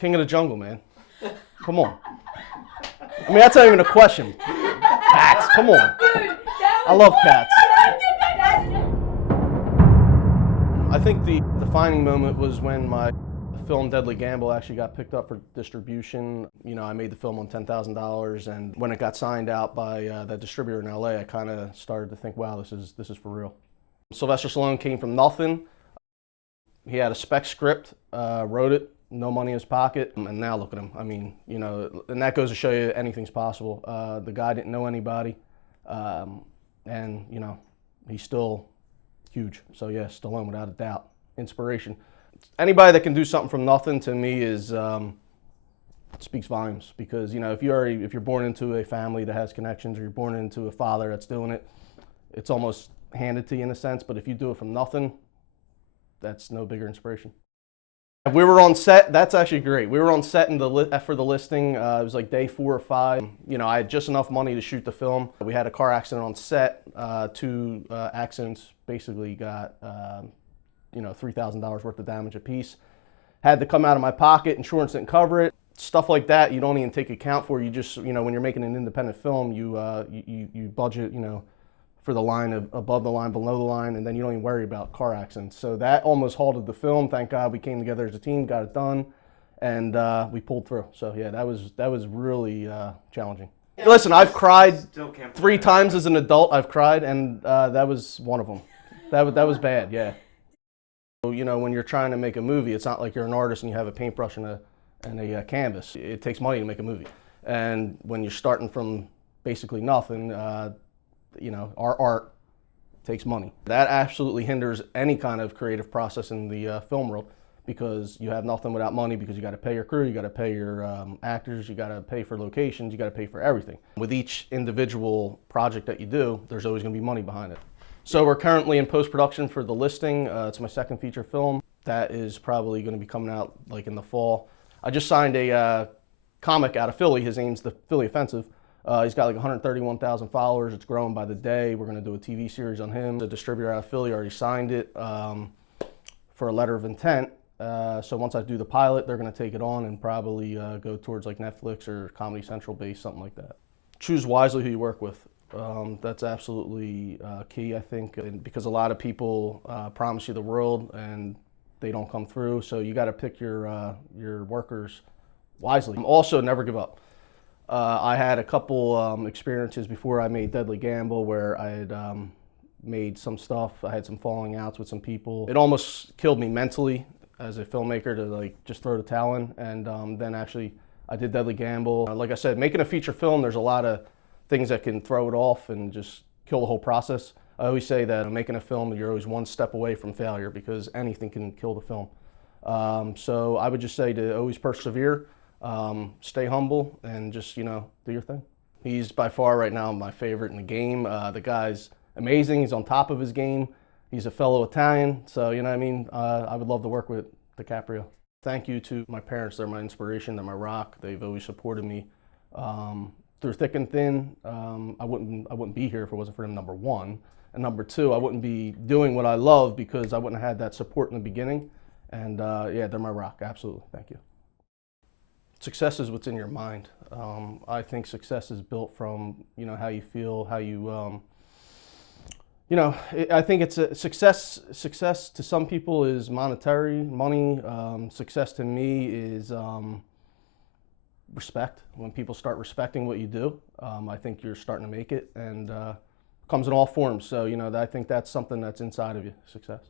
King of the jungle, man. Come on. I mean, that's not even a question. Cats, come on. I love cats. I think the defining moment was when my film Deadly Gamble actually got picked up for distribution. You know, I made the film on $10,000, and when it got signed out by that distributor in LA, I kind of started to think, wow, this is for real. Sylvester Stallone came from nothing. He had a spec script, wrote it, no money in his pocket, and now look at him. I mean, you know, and that goes to show you anything's possible. The guy didn't know anybody, and you know, he's still huge. So yeah, Stallone without a doubt, inspiration. Anybody that can do something from nothing to me is speaks volumes, because you know, if you're born into a family that has connections, or you're born into a father that's doing it, it's almost handed to you in a sense. But if you do it from nothing, that's no bigger inspiration. We were on set. That's actually great. We were on set for the listing. It was like day 4 or 5. You know, I had just enough money to shoot the film. We had a car accident on set. 2 accidents basically got you know, $3,000 worth of damage apiece. Had to come out of my pocket. Insurance didn't cover it. Stuff like that you don't even take account for. You just, you know, when you're making an independent film, you budget, you know, for the line above the line, below the line, and then you don't even worry about car accidents. So that almost halted the film. Thank God we came together as a team, got it done, and we pulled through. So yeah, that was really challenging. Listen, I've cried 3 times as an adult. I've cried, and that was one of them. That was bad, yeah. You know, when you're trying to make a movie, it's not like you're an artist and you have a paintbrush and a canvas. It takes money to make a movie, and when you're starting from basically nothing, you know, our art takes money. That absolutely hinders any kind of creative process in the film world, because you have nothing without money, because you got to pay your crew, you got to pay your actors, you got to pay for locations, you got to pay for everything. With each individual project that you do, there's always going to be money behind it. So we're currently in post-production for The Listing. It's my second feature film. That is probably going to be coming out like in the fall. I just signed a comic out of Philly. His name's The Philly Offensive. He's got like 131,000 followers. It's growing by the day. We're going to do a TV series on him. The distributor out of Philly already signed it for a letter of intent. So once I do the pilot, they're going to take it on and probably go towards like Netflix or Comedy Central based, something like that. Choose wisely who you work with. That's absolutely key, I think, because a lot of people promise you the world and they don't come through. So you got to pick your workers wisely. Also, never give up. I had a couple experiences before I made Deadly Gamble where I had made some stuff. I had some falling outs with some people. It almost killed me mentally as a filmmaker to like just throw the towel in. And then actually I did Deadly Gamble. Like I said, making a feature film, there's a lot of things that can throw it off and just kill the whole process. I always say that making a film, you're always one step away from failure, because anything can kill the film. So I would just say to always persevere. Stay humble and just, you know, do your thing. He's by far right now my favorite in the game. The guy's amazing. He's on top of his game. He's a fellow Italian, so you know what I mean. I would love to work with DiCaprio. Thank you to my parents. They're my inspiration. They're my rock. They've always supported me through thick and thin. I wouldn't be here if it wasn't for them, number 1. And number 2, I wouldn't be doing what I love because I wouldn't have had that support in the beginning. And yeah, they're my rock. Absolutely. Thank you. Success is what's in your mind. I think success is built from, you know, how you feel, how you, you know, I think it's a success. Success to some people is monetary, money. Success to me is respect. When people start respecting what you do, I think you're starting to make it, and comes in all forms. So, you know, I think that's something that's inside of you, success.